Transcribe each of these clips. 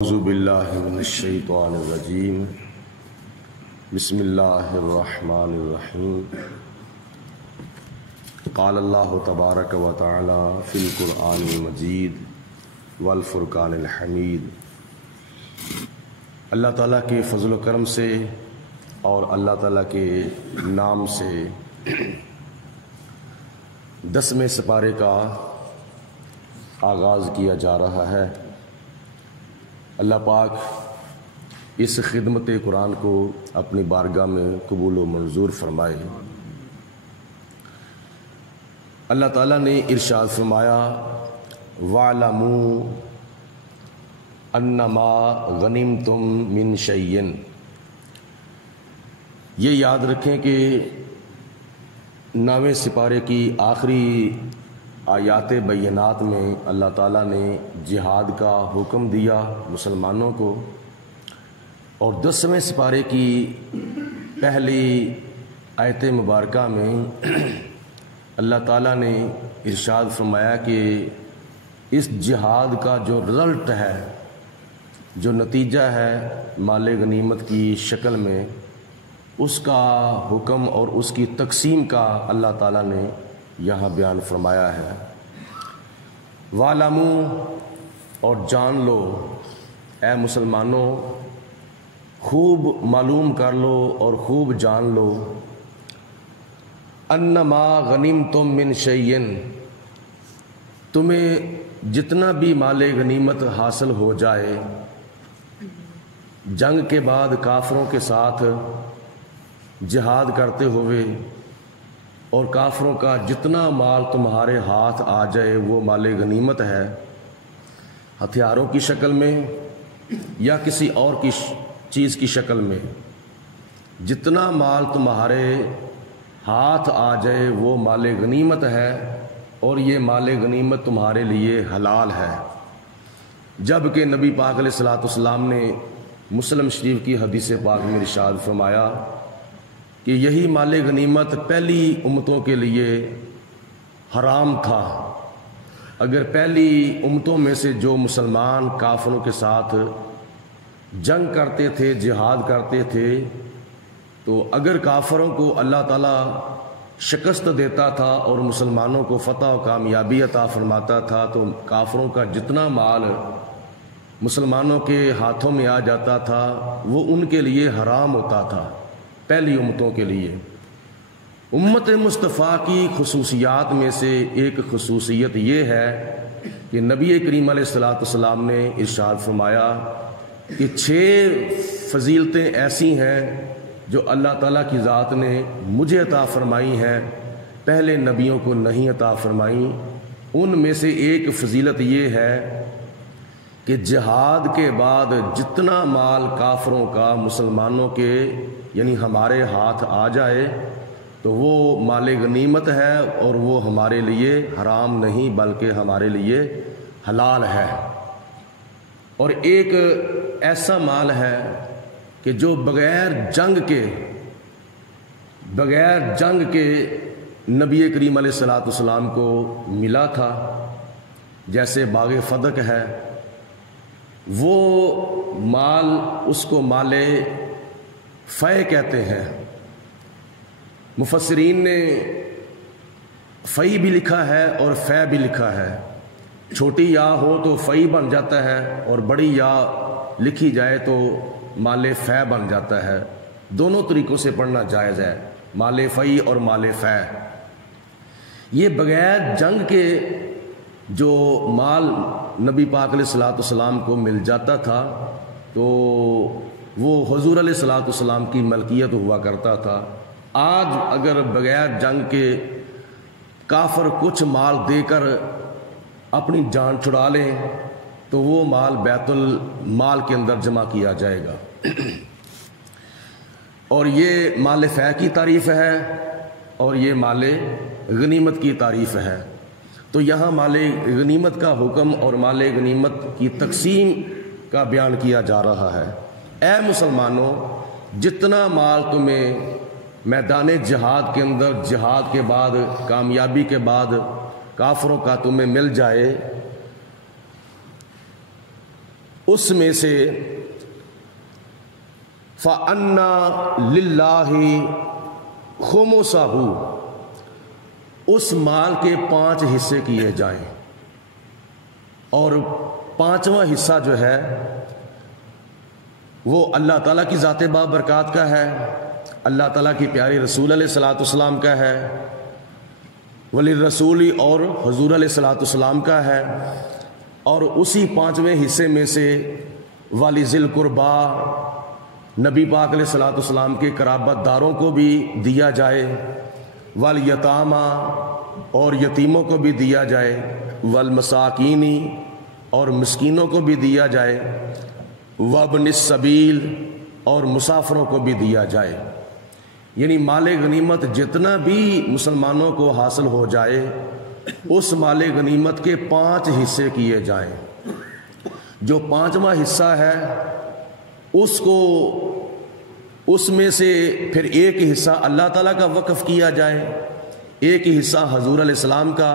اعوذ باللہ من الشیطان الرجیم بسم اللہ الرحمن الرحیم قال اللہ تبارک و تعالی فی القرآن المجید والفرقان الحمید۔ اللہ تعالیٰ کے فضل و کرم سے اور اللہ تعالیٰ کے نام سے 10ویں سپارے کا آغاز کیا جا رہا ہے۔ اللہ پاک اس خدمت قرآن کو اپنی بارگاہ میں قبول و منظور فرمائے۔ اللہ تعالیٰ نے ارشاد فرمایا وَاعْلَمُوا أَنَّمَا غَنِمْتُم مِّن شَيْءٍ، یہ یاد رکھیں کہ 9ویں سپارے کی آخری آیات بینات میں اللہ تعالیٰ نے جہاد کا حکم دیا مسلمانوں کو، اور 10ویں سپارے کی پہلی آیت مبارکہ میں اللہ تعالیٰ نے ارشاد فرمایا کہ اس جہاد کا جو رزلٹ ہے، جو نتیجہ ہے مال غنیمت کی شکل میں، اس کا حکم اور اس کی تقسیم کا اللہ تعالیٰ نے یہاں بیان فرمایا ہے۔ وَاعْلَمُوا، اور جان لو اے مسلمانوں، خوب معلوم کر لو اور خوب جان لو، انما غنمتم من شیء، تمہیں جتنا بھی مال غنیمت حاصل ہو جائے جنگ کے بعد کافروں کے ساتھ جہاد کرتے ہوئے، اور کافروں کا جتنا مال تمہارے ہاتھ آ جائے وہ مال غنیمت ہے، ہتھیاروں کی شکل میں یا کسی اور کی چیز کی شکل میں، جتنا مال تمہارے ہاتھ آ جائے وہ مال غنیمت ہے، اور یہ مال غنیمت تمہارے لیے حلال ہے۔ جب کہ نبی پاک علیہ الصلوۃ والسلام نے مسلم شریف کی حدیث پاک میں ارشاد فرمایا کہ یہی مال غنیمت پہلی امتوں کے لیے حرام تھا۔ اگر پہلی امتوں میں سے جو مسلمان کافروں کے ساتھ جنگ کرتے تھے، جہاد کرتے تھے، تو اگر کافروں کو اللہ تعالیٰ شکست دیتا تھا اور مسلمانوں کو فتح و کامیابی عطا فرماتا تھا، تو کافروں کا جتنا مال مسلمانوں کے ہاتھوں میں آ جاتا تھا وہ ان کے لیے حرام ہوتا تھا، پہلی امتوں کے لیے۔ امت مصطفیٰ کی خصوصیات میں سے ایک خصوصیت یہ ہے کہ نبی کریم علیہ الصلوۃ والسلام نے ارشاد فرمایا کہ 6 فضیلتیں ایسی ہیں جو اللہ تعالیٰ کی ذات نے مجھے عطا فرمائی ہیں، پہلے نبیوں کو نہیں عطا فرمائیں۔ ان میں سے ایک فضیلت یہ ہے کہ جہاد کے بعد جتنا مال کافروں کا مسلمانوں کے یعنی ہمارے ہاتھ آ جائے تو وہ مال غنیمت ہے، اور وہ ہمارے لیے حرام نہیں بلکہ ہمارے لیے حلال ہے۔ اور ایک ایسا مال ہے کہ جو بغیر جنگ کے نبی کریم علیہ الصلوۃ والسلام کو ملا تھا، جیسے باغ فدق ہے، وہ مال اس کو مال فے کہتے ہیں۔ مفسرین نے فی بھی لکھا ہے اور فے بھی لکھا ہے، چھوٹی یا ہو تو فی بن جاتا ہے، اور بڑی یا لکھی جائے تو مال فے بن جاتا ہے۔ دونوں طریقوں سے پڑھنا جائز ہے، مال فی اور مال فے۔ یہ بغیر جنگ کے جو مال نبی پاک علیہ الصلوۃ والسلام کو مل جاتا تھا تو وہ حضور علیہ الصلوۃ والسلام کی ملکیت ہوا کرتا تھا۔ آج اگر بغیر جنگ کے کافر کچھ مال دے کر اپنی جان چھڑا لیں تو وہ مال بیت المال کے اندر جمع کیا جائے گا، اور یہ مال فے کی تعریف ہے اور یہ مال غنیمت کی تعریف ہے۔ تو یہاں مال غنیمت کا حکم اور مال غنیمت کی تقسیم کا بیان کیا جا رہا ہے۔ اے مسلمانوں، جتنا مال تمہیں میدان جہاد کے اندر جہاد کے بعد کامیابی کے بعد کافروں کا تمہیں مل جائے، اس میں سے فَأَنَّا لِلَّهِ خُمُسَهُ، اس مال کے 5 حصے کیے جائیں، اور 5واں حصہ جو ہے وہ اللہ تعالیٰ کی ذات بابرکات کا ہے، اللہ تعالیٰ کی پیاری رسول علیہ الصلوۃ والسلام کا ہے، ولی رسولی اور حضور علیہ الصلوۃ والسلام کا ہے، اور اسی 5ویں حصے میں سے والی ذی القربا، نبی پاک علیہ الصلوۃ والسلام کے قرابت داروں کو بھی دیا جائے، والیتاما، اور یتیموں کو بھی دیا جائے، والمساکینی، اور مسکینوں کو بھی دیا جائے، وابن السبیل، اور مسافروں کو بھی دیا جائے۔ یعنی مال غنیمت جتنا بھی مسلمانوں کو حاصل ہو جائے اس مال غنیمت کے 5 حصے کیے جائیں۔ جو 5واں حصہ ہے اس کو، اس میں سے پھر ایک حصہ اللہ تعالیٰ کا وقف کیا جائے، ایک حصہ حضور علیہ السلام کا،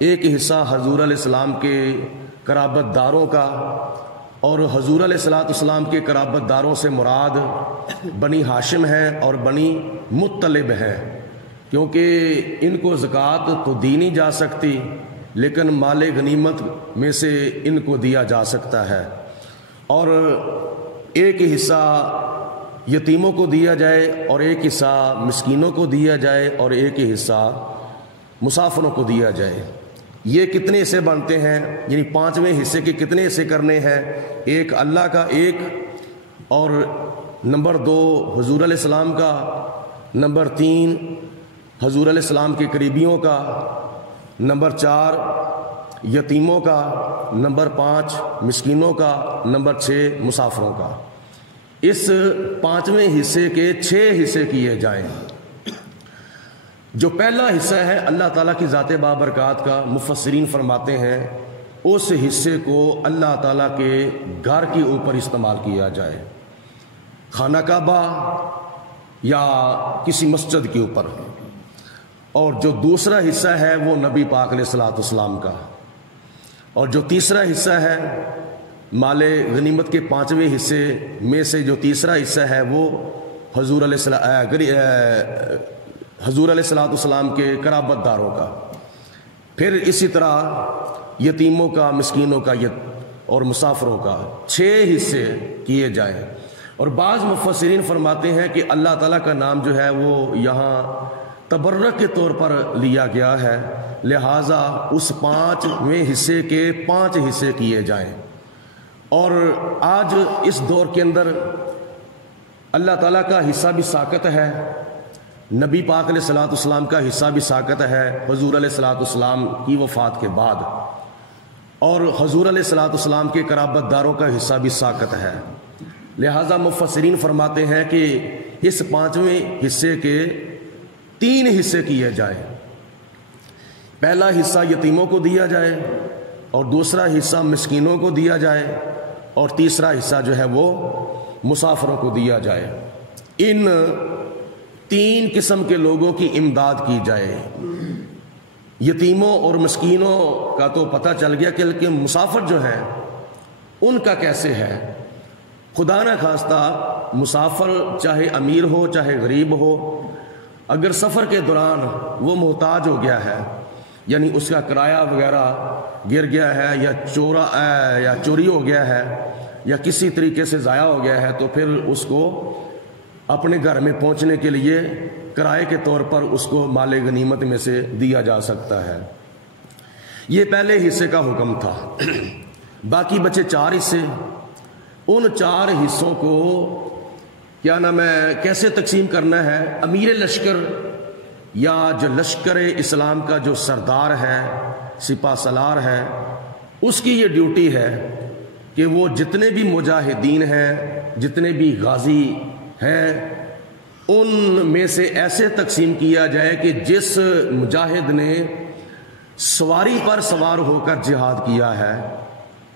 ایک حصہ حضور علیہ السلام کے قرابت داروں کا، اور حضور علیہ الصلوۃ والسلام کے قرابت داروں سے مراد بنی ہاشم ہے اور بنی مطلب ہے، کیونکہ ان کو زکوٰۃ تو دی نہیں جا سکتی لیکن مال غنیمت میں سے ان کو دیا جا سکتا ہے، اور ایک حصہ یتیموں کو دیا جائے، اور ایک حصہ مسکینوں کو دیا جائے، اور ایک حصہ مسافروں کو دیا جائے۔ یہ کتنے حصے بنتے ہیں؟ یعنی 5ویں حصے کے کتنے حصے کرنے ہیں؟ ایک اللہ کا، ایک، اور نمبر 2 حضور علیہ السلام کا، نمبر 3 حضور علیہ السلام کے قریبیوں کا، نمبر 4 یتیموں کا، نمبر 5 مسکینوں کا، نمبر 6 مسافروں کا۔ اس 5ویں حصے کے 6 حصے کیے جائیں۔ جو پہلا حصہ ہے اللہ تعالیٰ کی ذات بابرکات کا، مفسرین فرماتے ہیں اس حصے کو اللہ تعالیٰ کے گھر کے اوپر استعمال کیا جائے، خانہ کعبہ یا کسی مسجد کے اوپر، اور جو دوسرا حصہ ہے وہ نبی پاک علیہ الصلوۃ والسلام کا، اور جو تیسرا حصہ ہے مال غنیمت کے 5ویں حصے میں سے جو تیسرا حصہ ہے وہ حضور علیہ الصلوۃ والسلام کے قرابت داروں کا، پھر اسی طرح یتیموں کا، مسکینوں کا اور مسافروں کا 6 حصے کیے جائیں۔ اور بعض مفسرین فرماتے ہیں کہ اللہ تعالیٰ کا نام جو ہے وہ یہاں تبرک کے طور پر لیا گیا ہے، لہٰذا اس 5ویں حصے کے 5 حصے کیے جائیں۔ اور آج اس دور کے اندر اللہ تعالیٰ کا حصہ بھی ساقط ہے، نبی پاک علیہ الصلوۃ والسلام کا حصہ بھی ساقط ہے حضور علیہ الصلوۃ والسلام کی وفات کے بعد، اور حضور علیہ الصلوۃ والسلام کے قرابت داروں کا حصہ بھی ساقط ہے، لہٰذا مفسرین فرماتے ہیں کہ اس 5ویں حصے کے 3 حصے کیے جائیں۔ پہلا حصہ یتیموں کو دیا جائے، اور دوسرا حصہ مسکینوں کو دیا جائے، اور تیسرا حصہ جو ہے وہ مسافروں کو دیا جائے۔ ان 3 قسم کے لوگوں کی امداد کی جائے۔ یتیموں اور مسکینوں کا تو پتہ چل گیا کہ مسافر جو ہیں ان کا کیسے ہے۔ خدا نہ خواستہ مسافر چاہے امیر ہو چاہے غریب ہو، اگر سفر کے دوران وہ محتاج ہو گیا ہے، یعنی اس کا کرایہ وغیرہ گر گیا ہے یا چوری ہو گیا ہے یا کسی طریقے سے ضائع ہو گیا ہے، تو پھر اس کو اپنے گھر میں پہنچنے کے لیے کرائے کے طور پر اس کو مال غنیمت میں سے دیا جا سکتا ہے۔ یہ پہلے حصے کا حکم تھا۔ باقی بچے 4 حصے، ان 4 حصوں کو کیا نام ہے کیسے تقسیم کرنا ہے؟ امیر لشکر یا جو لشکر اسلام کا جو سردار ہے، سپہ سالار ہے، اس کی یہ ڈیوٹی ہے کہ وہ جتنے بھی مجاہدین ہیں، جتنے بھی غازی ہیں، ان میں سے ایسے تقسیم کیا جائے کہ جس مجاہد نے سواری پر سوار ہو کر جہاد کیا ہے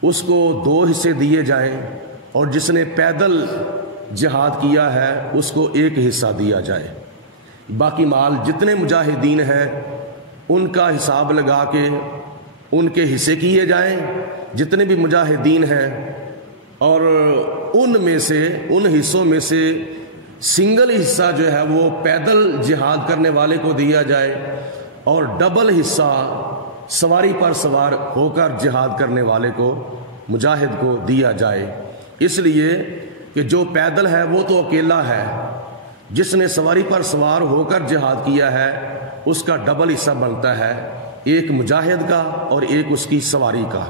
اس کو 2 حصے دیے جائیں، اور جس نے پیدل جہاد کیا ہے اس کو 1 حصہ دیا جائے۔ باقی مال جتنے مجاہدین ہیں ان کا حساب لگا کے ان کے حصے کیے جائیں، جتنے بھی مجاہدین ہیں اور ان حصوں میں سے سنگل حصہ جو ہے وہ پیدل جہاد کرنے والے کو دیا جائے اور ڈبل حصہ سواری پر سوار ہو کر جہاد کرنے والے کو، مجاہد کو دیا جائے۔ اس لیے کہ جو پیدل ہے وہ تو اکیلا ہے، جس نے سواری پر سوار ہو کر جہاد کیا ہے اس کا ڈبل حصہ بنتا ہے، ایک مجاہد کا اور ایک اس کی سواری کا،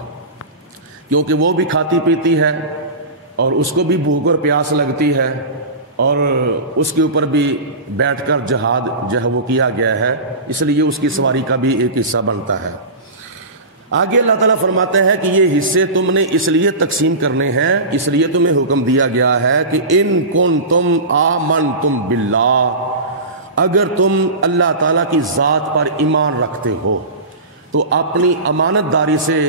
کیونکہ وہ بھی کھاتی پیتی ہے اور اس کو بھی بھوک اور پیاس لگتی ہے اور اس کے اوپر بھی بیٹھ کر جہاد جو ہے وہ کیا گیا ہے، اس لیے اس کی سواری کا بھی ایک حصہ بنتا ہے۔ آگے اللہ تعالیٰ فرماتے ہیں کہ یہ حصے تم نے اس لیے تقسیم کرنے ہیں، اس لیے تمہیں حکم دیا گیا ہے کہ ان کنتم آمنتم باللہ، اگر تم اللہ تعالیٰ کی ذات پر ایمان رکھتے ہو تو اپنی امانت داری سے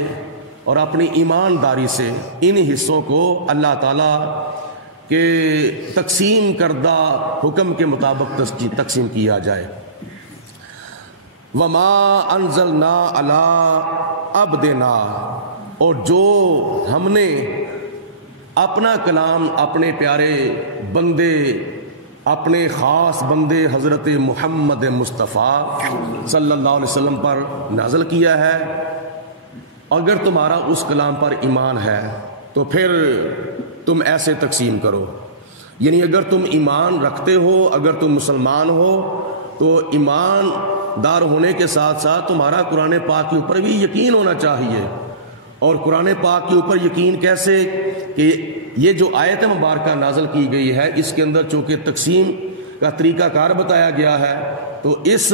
اور اپنی ایمانداری سے ان حصوں کو اللہ تعالیٰ کے تقسیم کردہ حکم کے مطابق تقسیم کیا جائے۔ وما انزلنا علی عبدنا، اور جو ہم نے اپنا کلام اپنے پیارے بندے، اپنے خاص بندے حضرت محمد مصطفیٰ صلی اللہ علیہ وسلم پر نازل کیا ہے، اگر تمہارا اس کلام پر ایمان ہے تو پھر تم ایسے تقسیم کرو، یعنی اگر تم ایمان رکھتے ہو، اگر تم مسلمان ہو تو ایمان دار ہونے کے ساتھ ساتھ تمہارا قرآن پاک کے اوپر بھی یقین ہونا چاہیے۔ اور قرآن پاک کے اوپر یقین کیسے؟ کہ یہ جو آیت مبارکہ نازل کی گئی ہے اس کے اندر چونکہ تقسیم کا طریقہ کار بتایا گیا ہے، تو اس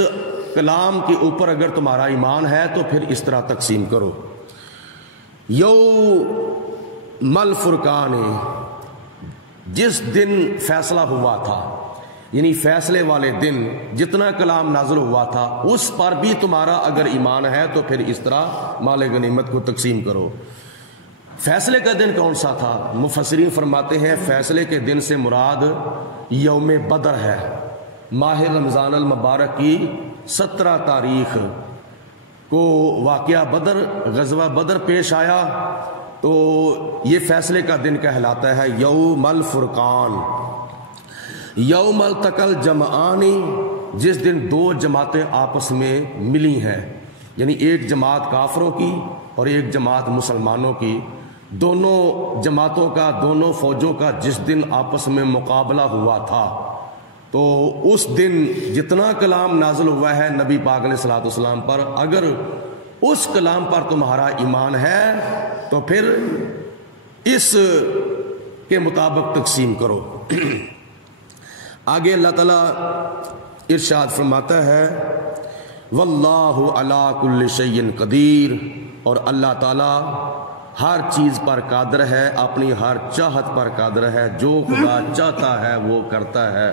کلام کے اوپر اگر تمہارا ایمان ہے تو پھر اس طرح تقسیم کرو۔ یوم الفرقان، جس دن فیصلہ ہوا تھا، یعنی فیصلے والے دن جتنا کلام نازل ہوا تھا اس پر بھی تمہارا اگر ایمان ہے تو پھر اس طرح مال غنیمت کو تقسیم کرو۔ فیصلے کا دن کون سا تھا؟ مفسرین فرماتے ہیں فیصلے کے دن سے مراد یوم بدر ہے۔ ماہ رمضان المبارک کی 17 تاریخ کو واقعہ بدر، غزوہ بدر پیش آیا، تو یہ فیصلے کا دن کہلاتا ہے یوم الفرقان۔ یوم التقل جمعانی، جس دن دو جماعتیں آپس میں ملی ہیں، یعنی ایک جماعت کافروں کی اور ایک جماعت مسلمانوں کی، دونوں جماعتوں کا، دونوں فوجوں کا جس دن آپس میں مقابلہ ہوا تھا، تو اس دن جتنا کلام نازل ہوا ہے نبی پاک علیہ الصلوۃ والسلام پر، اگر اس کلام پر تمہارا ایمان ہے تو پھر اس کے مطابق تقسیم کرو۔ آگے اللہ تعالیٰ ارشاد فرماتا ہے واللہ علی کل شیء قدیر، اور اللہ تعالیٰ ہر چیز پر قادر ہے، اپنی ہر چاہت پر قادر ہے، جو خدا چاہتا ہے وہ کرتا ہے۔